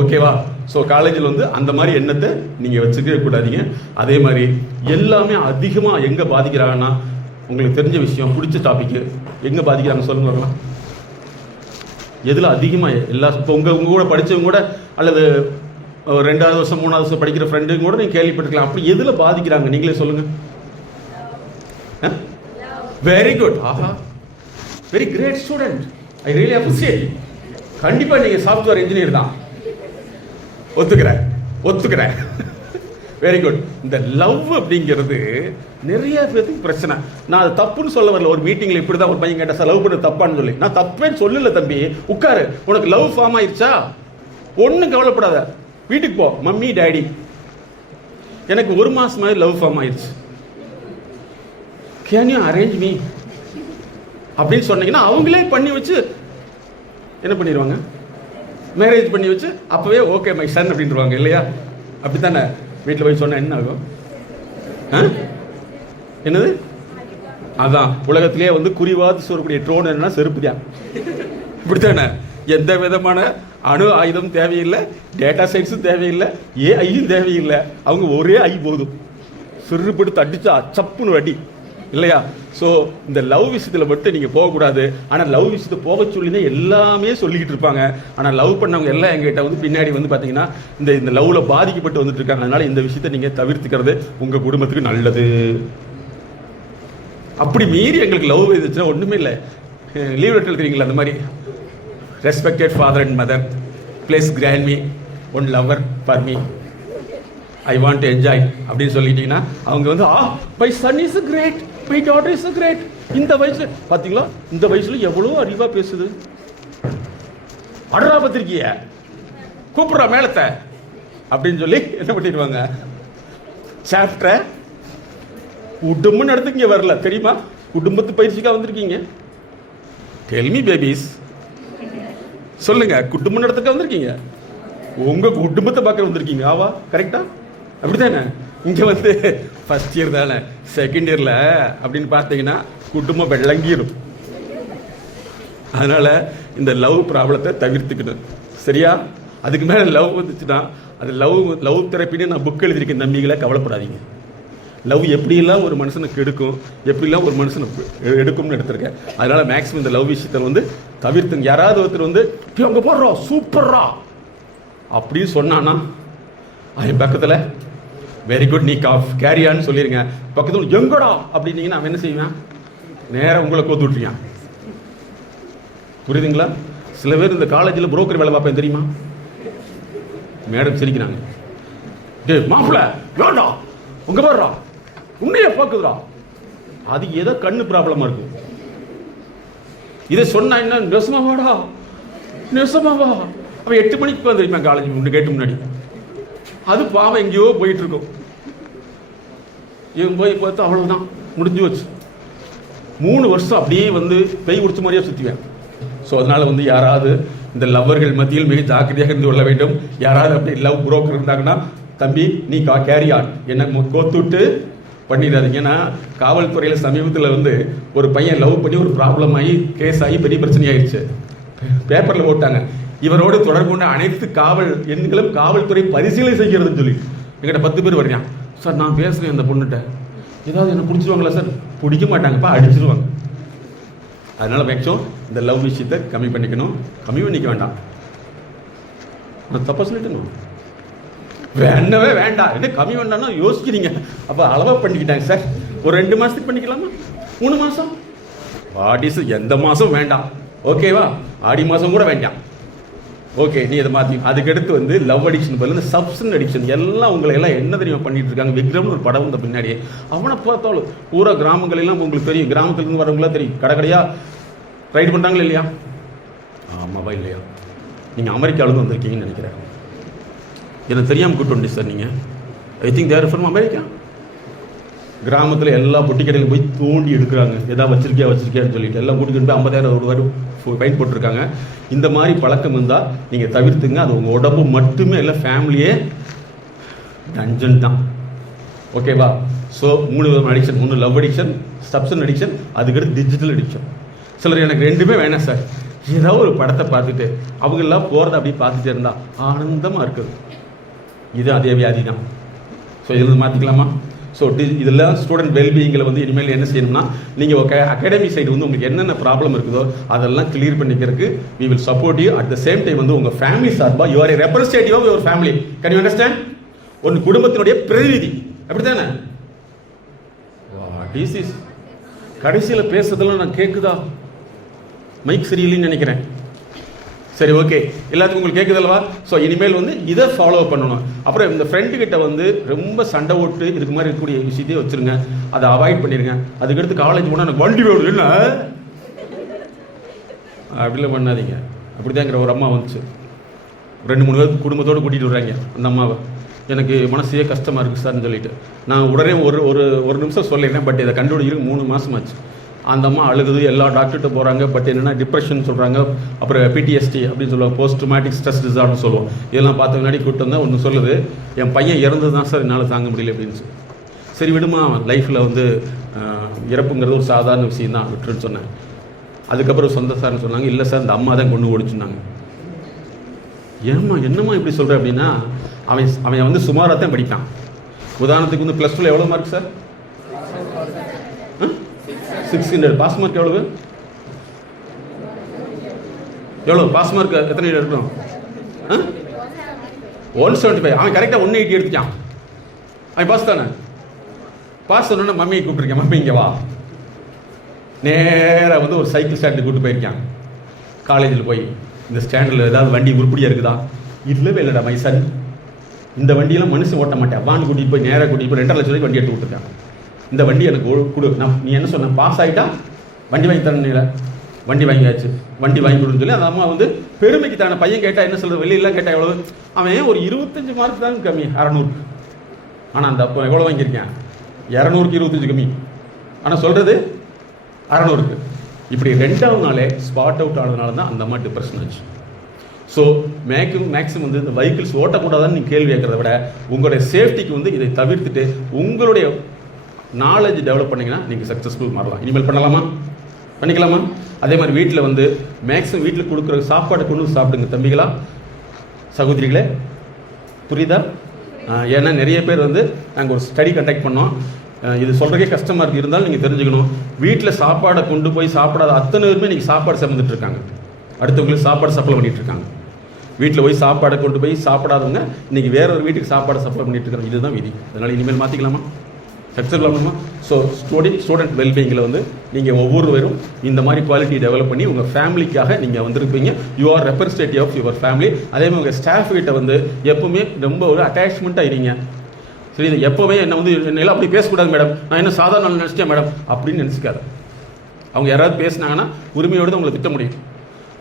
ஓகேவா? ஸோ காலேஜில் வந்து அந்த மாதிரி எண்ணத்தை நீங்கள் வச்சுக்கவே கூடாதீங்க. அதே மாதிரி எல்லாமே அதிகமாக எங்கே பாதிக்கிறாங்கன்னா, உங்களுக்கு தெரிஞ்ச விஷயம், பிடிச்ச டாப்பிக்கு எங்கே பாதிக்கிறாங்க சொல்லுங்க வரலாம். எதில் அதிகமாக எல்லா இப்போ உங்கள் கூட படித்தவங்க கூட அல்லது 2வது வருஷம் 3வது வருஷம் படிக்கிற ஃப்ரெண்டுங்க கூட நீங்கள் கேள்விப்பட்டிருக்கலாம். அப்படி எதில் பாதிக்கிறாங்க நீங்களே சொல்லுங்கள். Very good. ஆஹா, very great student. I really appreciate. கண்டிப்பாக நீங்கள் சாஃப்ட்வேர் இன்ஜினியர் தான். ஒத்துக்கிறேன். Very good. இந்த லவ் அப்படிங்கிறது நிறைய பேருக்கு பிரச்சனை. நான் அது தப்புன்னு சொல்ல வரல. ஒரு மீட்டிங்கில் இப்படி தான் ஒரு பையன் கேட்டா, சார் லவ் பண்ண தப்பான்னு சொல்லி. நான் தப்பேன்னு சொல்லல தம்பி. உட்காரு, உனக்கு லவ் ஃபார்ம் ஆயிடுச்சா ஒன்றும் கவலைப்படாத, வீட்டுக்கு போ. மம்மி டேடி எனக்கு 1 மாசமாவே லவ் ஃபார்ம் ஆயிடுச்சு, கேன் யூ அரேஞ்ச் மீ அப்படின்னு சொன்னீங்கன்னா அவங்களே பண்ணி வச்சு என்ன பண்ணிடுவாங்க, மேரேஜ் பண்ணி வச்சு அப்போவே ஓகே மை சன் அப்படின்ட்டுருவாங்க இல்லையா? அப்படி தானே? வீட்டில் போய் சொன்னால் என்ன ஆகும்? என்னது? அதான் உலகத்திலே வந்து குறிவாது சொல்லக்கூடிய ட்ரோன் என்னன்னா செருப்பு தான். இப்படித்தானே? எந்த விதமான அணு ஆயுதம் தேவையில்லை, டேட்டா சயின்ஸும் தேவையில்லை, ஏஐயும் தேவையில்லை. அவங்க ஒரே ஐ போதும், சிறுபடுத்து அடிச்சா சப்புன்னு அடி இல்லையா? ஸோ இந்த லவ் விஷயத்தில் மட்டும் நீங்கள் போகக்கூடாது. ஆனால் லவ் விஷயத்தை போக சொல்லினா எல்லாமே சொல்லிக்கிட்டு இருப்பாங்க. ஆனால் லவ் பண்ணவங்க எல்லாம் எங்ககிட்ட வந்து பின்னாடி வந்து பார்த்தீங்கன்னா இந்த லவ்வில் பாதிக்கப்பட்டு வந்துட்டு இருக்காங்க. அதனால் இந்த விஷயத்தை நீங்கள் தவிர்த்துக்கிறது உங்கள் குடும்பத்துக்கு நல்லது. அப்படி மீறி எங்களுக்கு லவ் இருந்துச்சுன்னா ஒன்றுமே இல்லை. லீவ் லெட்டர் எழுதுறீங்களா அந்த மாதிரி, respected father and mother, please grant me one lover for me, I want to enjoy அப்படின்னு சொல்லிட்டீங்கன்னா அவங்க வந்து my son is great, my daughter is great. இந்த வயசுல பார்த்தீங்களா, இந்த வயசுல எவ்வளோ அறிவாக பேசுது, அடரா பத்திரிக்கைய கூப்பிடுறா மேலத்தை அப்படின்னு சொல்லி என்ன பண்ணிடுவாங்க, சாப்டரை குடும்பம் நடத்துக்கு இங்கே வரல தெரியுமா? குடும்பத்து பயிற்சிக்காக வந்திருக்கீங்க. டெல் மீ பேபிஸ், சொல்லுங்க, குடும்பம் நடத்துக்க வந்திருக்கீங்க, உங்க குடும்பத்தை பார்க்க வந்திருக்கீங்க. ஆவா கரெக்டா? அப்படித்தானே? இங்க வந்து ஃபர்ஸ்ட் இயர் தானே, செகண்ட் இயர்ல அப்படின்னு பார்த்தீங்கன்னா குடும்பம் விளங்கிடும். அதனால இந்த லவ் ப்ராப்ளத்தை தவிர்த்துக்கணும், சரியா? அதுக்கு மேலே லவ் வந்துச்சுன்னா அது லவ் தெரப்பின்னு நான் புக் எழுதியிருக்கேன் நம்பிகளை, கவலைப்படாதீங்க. லவ் எப்படியெல்லாம் ஒரு மனுஷனுக்கு எடுக்கும், எப்படிலாம் ஒரு மனுஷனை எடுக்கும்னு எடுத்திருக்கேன். அதனால மேக்ஸிமம் இந்த லவ் விஷயத்தில் வந்து தவிர்த்துங்க. யாராவது ஒருத்தர் வந்து அங்கே போடுறோம் சூப்பர்ரா அப்படின்னு சொன்னான்னா அவன் பக்கத்தில் வெரி குட் நீ காஃப் கேரியான்னு சொல்லிடுங்க. பக்கத்தில் எங்கடா அப்படின்னீங்கன்னா அவன் என்ன செய்வான், நேராக உங்களை கோத்து விட்டுருக்கான். புரியுதுங்களா? சில பேர் இந்த காலேஜில் புரோக்கர் வேலை பார்ப்பேன் தெரியுமா? மேடம் சிரிக்கிறாங்க, டே மாப்பிள்ள வேண்டா உங்க பாடுறா உன்னைய பார்க்குதுடா, அது ஏதோ கண்ணு ப்ராப்ளமா இருக்கும். இதை சொன்னா என்ன, நெசமாவாடா நெசமாவா? அவன் 8 மணிக்கு வந்துருப்பான் காலேஜ் கேட்டு முன்னாடி. அது பாவம் எங்கேயோ போயிட்டு இருக்கும். இவன் போய் பார்த்து அவ்வளவுதான் முடிஞ்சு வச்சு 3 வருஷம் அப்படியே வந்து பெய் குடிச்ச மாதிரியே சுற்றுவேன். ஸோ அதனால வந்து யாராவது இந்த லவ்வர்கள் மத்தியில் மிக ஜாக்கிரதையாக இருந்து கொள்ள வேண்டும். யாராவது அப்படி லவ் புரோக்கர் இருந்தாங்கன்னா, தம்பி நீ கேரி ஆன், என்ன கோத்துட்டு பண்ணிடாதீங்க. ஏன்னா காவல்துறையில் சமீபத்தில் வந்து ஒரு பையன் லவ் பண்ணி ஒரு ப்ராப்ளம் ஆகி கேஸ் ஆகி பெரிய பிரச்சனையாயிருச்சு. பேப்பரில் போட்டாங்க, இவரோடு தொடர்பு கொண்ட அனைத்து காவல் எண்களும் காவல்துறை பரிசீலனை செய்கிறதுன்னு சொல்லி. எங்கிட்ட 10 பேர் வரையான். சார் நான் பேசுகிறேன் அந்த பொண்ணுகிட்ட, ஏதாவது என்ன பிடிச்சிருவாங்களா சார்? பிடிக்க மாட்டாங்கப்பா, அடிச்சிருவாங்க. அதனால் மேக்ஸிமம் இந்த லவ் விஷயத்தை கம்மி பண்ணிக்கணும். கம்மி பண்ணிக்க வேண்டாம், நான் தப்பாக சொல்லிட்டேன். வேண்டவே வேண்டாம், என்ன கம்மி வேண்டாம்னா யோசிக்கிறீங்க. அப்போ அளவாக பண்ணிக்கிட்டாங்க சார், ஒரு 2 மாதத்துக்கு பண்ணிக்கலாமா, 3 மாதம், ஆடிஸ் எந்த மாதம் வேண்டாம், ஓகேவா? ஆடி மாதம் கூட வேண்டாம், ஓகே நீ இதை மாற்றி. அதுக்கடுத்து வந்து லவ் அடிக்ஷன் பதில் இந்த சப்ஸ்டன்ஸ் அடிக்ஷன் எல்லாம் உங்களை எல்லாம் என்ன தெரியுமா பண்ணிட்டு இருக்காங்க. விக்ரம்னு ஒரு படம் வந்த பின்னாடியே அவனை பார்த்தாலும் பூரா கிராமங்களெல்லாம் உங்களுக்கு தெரியும், கிராமத்துலேருந்து வரவங்களாம் தெரியும், கடை கடையாக ரைடு பண்ணுறாங்களா இல்லையா? ஆமாவா இல்லையா? நீங்கள் அமெரிக்காவிலேருந்து வந்திருக்கீங்கன்னு நினைக்கிறேன். எனக்கு தெரியாமல் கூட்டு சார் நீங்கள். I think there from America. கிராமத்தில் எல்லா பொட்டி கடையிலும் போய் தோண்டி எடுக்கிறாங்க, எதாவது வச்சிருக்கியான்னு சொல்லிட்டு எல்லாம் கூட்டிகிட்டு போய் 50,000 ஒரு வாரம் ஃபைன் போட்டிருக்காங்க. இந்த மாதிரி பழக்கம் இருந்தால் நீங்கள் தவிர்த்துங்க. அது உங்கள் உடம்பு மட்டுமே இல்லை, ஃபேமிலியே டஞ்சன் தான். ஓகேவா? ஸோ 3 விதமான addiction. 1 love addiction, substance addiction, அதுக்கடுத்து டிஜிட்டல் அடிக்ஷன். சிலர் எனக்கு 2மே வேணாம் சார், ஏதாவது ஒரு படத்தை பார்த்துட்டு அவங்கெல்லாம் போகிறத அப்படி பார்த்துட்டே இருந்தால் ஆனந்தமாக இருக்குது. இது அதே வியாதி தான். ஸோ இதில் மாற்றிக்கலாமா? ஸோ இதெல்லாம் ஸ்டூடெண்ட் வெல்பீயிங்கில் வந்து இனிமேல் என்ன செய்யணும்னா, நீங்கள் அகாடமி சைடு வந்து உங்களுக்கு என்னென்ன ப்ராப்ளம் இருக்குதோ அதெல்லாம் கிளியர் பண்ணிக்கிறதுக்கு we will support you. At the same time வந்து உங்கள் ஃபேமிலி சார்பாக you are a representative of your family. Can you understand? ஒரு குடும்பத்தினுடைய பிரதிநிதி, அப்படித்தானே? கடைசியில் பேசுறதெல்லாம் நான் கேட்குதா? மைக் சரியில்லைன்னு நினைக்கிறேன். சரி, ஓகே, எல்லாத்துக்கும் உங்களுக்கு கேட்குதல்லவா? ஸோ இனிமேல் வந்து இதை ஃபாலோ பண்ணணும். அப்புறம் இந்த ஃப்ரெண்டுக்கிட்ட வந்து ரொம்ப சண்டை ஓட்டு இதுக்கு மாதிரி இருக்கக்கூடிய விஷயத்தையே வச்சுருங்க, அதை அவாய்ட் பண்ணிடுங்க. அதுக்கடுத்து காலேஜ் போனால் எனக்கு வண்டி வேணும் இல்லை அப்படிலாம் பண்ணாதீங்க. அப்படிதாங்கிற ஒரு அம்மா வந்துச்சு, 2-3 பேர் குடும்பத்தோடு கூட்டிகிட்டு வர்றாங்க. அந்த அம்மாவை எனக்கு மனசே கஷ்டமாக இருக்குது சார்னு சொல்லிட்டு நான் உடனே ஒரு நிமிஷம் சொல்லிடுறேன். பட் இதை கண்டுபிடிக்கிறதுக்கு 3 மாதம் ஆச்சு. அந்த அம்மா அழுகுது, எல்லா டாக்டர்கிட்ட போகிறாங்க. பட் என்னென்னா டிப்ரெஷன் சொல்கிறாங்க, அப்புறம் PTSD அப்படின்னு சொல்லுவாங்க, போஸ்ட் ட்ராமேட்டிக் ஸ்ட்ரெஸ் டிசார்டர்னு சொல்லுவோம். இதெல்லாம் பார்த்த முன்னாடி கூப்பிட்டு வந்தால் ஒன்று சொல்லுது, என் பையன் இறந்தது தான் சார் என்னால் தாங்க முடியல அப்படின்னு. சரி விடுமா, லைஃப்பில் வந்து இறப்புங்கிறது ஒரு சாதாரண விஷயம் தான், விட்டுருன்னு சொன்னேன். அதுக்கப்புறம் சொந்த சார்னு சொன்னாங்க, இல்லை சார் இந்த அம்மா தான் கொண்டு ஓடிச்சுன்னாங்க. ஏம்மா என்னம்மா இப்படி சொல்கிறேன் அப்படின்னா, அவன் வந்து சுமாராக தான் படிப்பான். உதாரணத்துக்கு வந்து +2 எவ்வளோ மார்க் சார்? 600. பாஸ் மார்க் எவ்வளவு? பாஸ் மார்க் எத்தனை எடுக்கணும்? 175. அவன் கரெக்டாக 180 எடுத்துட்டான். அவன் பாஸ் தானே? பாஸ் சொன்னோன்னா மம்மியை கூப்பிட்டுருக்கேன், மம்மி இங்கே வா. நேராக வந்து ஒரு சைக்கிள் ஸ்டாண்டுக்கு கூப்பிட்டு போயிருக்கான். காலேஜில் போய் இந்த ஸ்டாண்டில் ஏதாவது வண்டி உருப்படியாக இருக்குதா? இல்லவே இல்லைடா மைசன், இந்த வண்டியெல்லாம் மனுஷன் ஓட்ட மாட்டேன், வான்னு கூட்டிகிட்டு போய் நேராக கூட்டிகிட்டு போய் 2.5 லட்சம் வண்டி எடுத்து விட்டுருக்காங்க. இந்த வண்டி எனக்கு கொடு. நீ என்ன சொன்ன, பாஸ் ஆகிட்டா வண்டி வாங்கி தரணும்ல, வண்டி வாங்கியாச்சு, வண்டி வாங்கி கொடுன்னு சொல்லி அந்த அம்மா வந்து பெருமைக்கு தானே. பையன் கேட்டால் என்ன சொல்கிறது, வெளியெல்லாம் கேட்டால் எவ்வளவு? அவன் ஒரு 25 மார்க் தான் கம்மி, 600. ஆனால் அந்த அப்போ எவ்வளோ வாங்கியிருக்கேன்? 200க்கு 25 கம்மி. ஆனால் சொல்கிறது 600க்கு. இப்படி 2வது நாளே ஸ்பாட் அவுட் ஆனதுனால தான் அந்த அம்மா டிப்ரெஷன் ஆச்சு. ஸோ மேக்ஸிமம் வந்து இந்த வெஹிக்கிள்ஸ் ஓட்டக்கூடாதான்னு நீங்கள் கேள்வி கேட்குறத விட உங்களுடைய சேஃப்டிக்கு வந்து இதை தவிர்த்துட்டு உங்களுடைய நாலேஜ் டெவலப் பண்ணிங்கன்னா நீங்கள் சக்ஸஸ்ஃபுல் மாறலாம். இனிமேல் பண்ணிக்கலாமா? அதே மாதிரி வீட்டில் வந்து மேக்ஸிமம் வீட்டில் கொடுக்குற சாப்பாடு கொண்டு சாப்பிடுங்க தம்பிகளா, சகோதரிகளே, புரியுதா? ஏன்னா நிறைய பேர் வந்து நாங்கள் ஒரு ஸ்டடி கண்டக்ட் பண்ணோம், இது சொல்கிறக்கே கஷ்டமாக இருக்குது, இருந்தாலும் நீங்கள் தெரிஞ்சுக்கணும், வீட்டில் சாப்பாடை கொண்டு போய் சாப்பிடாத அத்தனை பேருமே நீங்கள் சாப்பாடு சமைந்துட்டு இருக்காங்க, அடுத்தவங்களுக்கு சாப்பாடு சப்ளை பண்ணிகிட்டு இருக்காங்க. வீட்டில் போய் சாப்பாடை கொண்டு போய் சாப்பிடாதவங்க இன்றைக்கி வேற ஒரு வீட்டுக்கு சாப்பாடு சப்ளை பண்ணிட்டு இருக்காங்க. இதுதான் விதி. அதனால் இனிமேல் மாற்றிக்கலாமா? சக்ஸஸ்ஃபுல் ஆகணுமா? ஸோ ஸ்டூடெண்ட் வெல்பீயிங்கில் வந்து நீங்கள் ஒவ்வொருவரும் இந்த மாதிரி குவாலிட்டி டெவலப் பண்ணி உங்கள் ஃபேமிலிக்காக நீங்கள் வந்திருப்பீங்க. You are representative of your family. அதே மாதிரி உங்கள் ஸ்டாஃப் கிட்ட வந்து எப்பவுமே ரொம்ப ஒரு அட்டாச்மெண்ட்டாக இருங்க. சரி, இது எப்போவுமே என்ன வந்து என்னெல்லாம் அப்படி பேசக்கூடாது மேடம், நான் என்ன சாதாரண நினச்சிட்டேன் மேடம் அப்படின்னு நினச்சிக்காது. அவங்க யாராவது பேசினாங்கன்னா உரிமையோடு தான் உங்களை திட்ட முடியும்.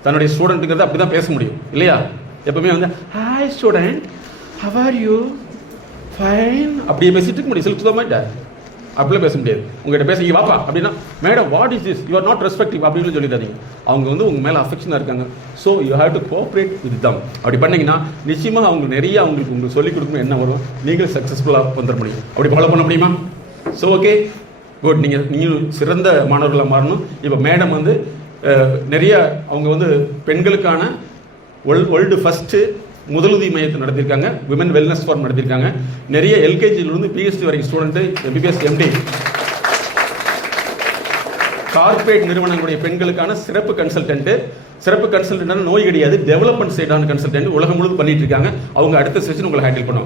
தன்னுடைய ஸ்டூடெண்ட்டுங்கிறது அப்படி தான் பேச முடியும் இல்லையா? எப்பவுமே வந்து hi student, how are you, fine அப்படியே பேசிட்டு இருக்க முடியும். சில்க் சுத்தமாயிட்ட அப்படிலாம் பேச முடியாது. உங்கள்கிட்ட பேச இங்கே வாப்பா அப்படின்னா, madam what is this, you are not respective அப்படின்னு சொல்லிடாதீங்க. அவங்க வந்து உங்கள் மேலே அஃபெக்ஷனாக இருக்காங்க. So you have to cooperate with them. அப்படி பண்ணிங்கன்னா நிச்சயமாக அவங்க நிறைய உங்களுக்கு சொல்லிக் கொடுக்கணும் என்ன வரும், நீங்கள் சக்ஸஸ்ஃபுல்லாக வந்துட முடியும். அப்படி ஃபாலோ பண்ண முடியுமா? So okay good. நீங்கள் சிறந்த மாணவர்களாக மாறணும். இப்போ மேடம் வந்து நிறைய அவங்க வந்து பெண்களுக்கான வேர்ல்டு ஃபஸ்ட்டு முதலுதவி மையத்தை நடத்தியிருக்காங்க, விமன் வெல்னஸ் ஃபார்ம் நடத்தியிருக்காங்க. நிறைய எல்கேஜிலிருந்து PhD வரைக்கும் ஸ்டூடெண்ட்டு, MBBS MD கார்பரேட் நிறுவனங்களுடைய பெண்களுக்கான சிறப்பு கன்சல்டன்ட் நோய் கிடையாது, டெவலப்மெண்ட் சைடான கன்சல்டன்ட் உலகம் முழுவதும் பண்ணிட்டு இருக்காங்க. அவங்க அடுத்த செஷன் உங்களை ஹேண்டில் பண்ணுவாங்க.